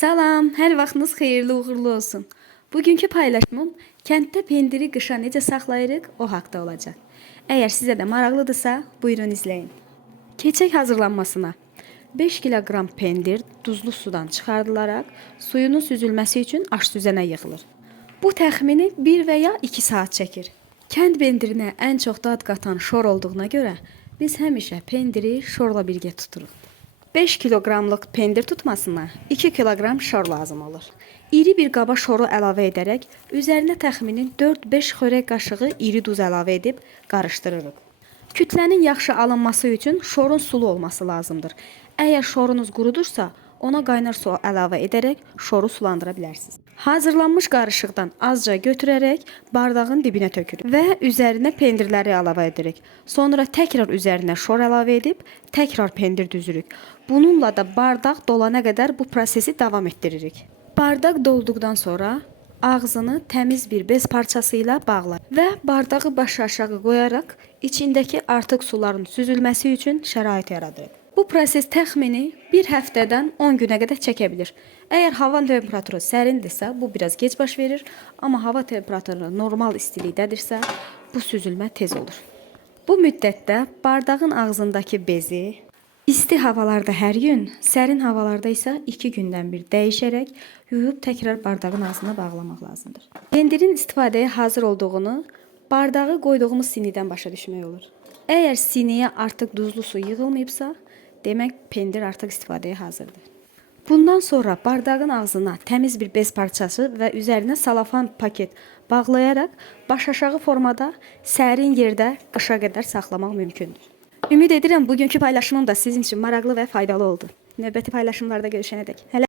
Salam, hər vaxtınız xeyirli uğurlu olsun. Bugünkü paylaşımım kənddə pendiri qışa necə saxlayırıq o haqda olacaq. Əgər sizə də maraqlıdırsa, buyurun izləyin. Keçək hazırlanmasına. 5 kiloqram pendir duzlu sudan çıxardılaraq suyunun süzülməsi üçün aşsüzənə yığılır. Bu təxmini 1 və ya 2 saat çəkir. Kənd pendirinə ən çox dad qatan şor olduğuna görə biz həmişə pendiri şorla birgə tuturuq. 5 kiloqramlıq pendir tutmasına 2 kiloqram şor lazım olur. İri bir qaba şoru əlavə edərək üzərinə təxminin 4-5 xörək qaşığı iri duz əlavə edib qarışdırırıq. Kütlənin yaxşı alınması üçün şorun sulu olması lazımdır. Əgər şorunuz qurudursa, ona qaynar su əlavə edərək şoru sulandıra bilərsiniz. Hazırlanmış qarışıqdan azca götürərək bardağın dibinə tökürük və üzərinə pendirləri əlavə edirik. Sonra təkrar üzərinə şor əlavə edib təkrar pendir düzürük. Bununla da bardaq dolana qədər bu prosesi davam etdiririk. Bardaq dolduqdan sonra ağzını təmiz bir bez parçası ilə bağlar və bardağı başı aşağı qoyaraq içindəki artıq suların süzülməsi üçün şərait yaradırıq. Bu proses təxmini bir həftədən 10 günə qədər çəkə bilir. Əgər hava temperaturu sərindirsə, bu biraz gec baş verir, amma hava temperaturu normal istilikdədirsə, bu süzülmə tez olur. Bu müddətdə bardağın ağzındakı bezi isti havalarda hər gün, sərin havalarda isə 2 gündən bir dəyişərək yuyub təkrar bardağın ağzına bağlamaq lazımdır. Pendirin istifadəyə hazır olduğunu bardağı qoyduğumuz sinidən başa düşmək olur. Əgər siniyə artıq duzlu su yığılmayıbsa, demək pendir artıq istifadəyə hazırdır. Bundan sonra bardağın ağzına təmiz bir bez parçası və üzərinə salafan paket bağlayaraq baş-aşağı formada sərin yerdə qışa qədər saxlamaq mümkündür. Ümid edirəm bugünkü paylaşımım da sizin üçün maraqlı və faydalı oldu. Növbəti paylaşımlarda görüşənədək.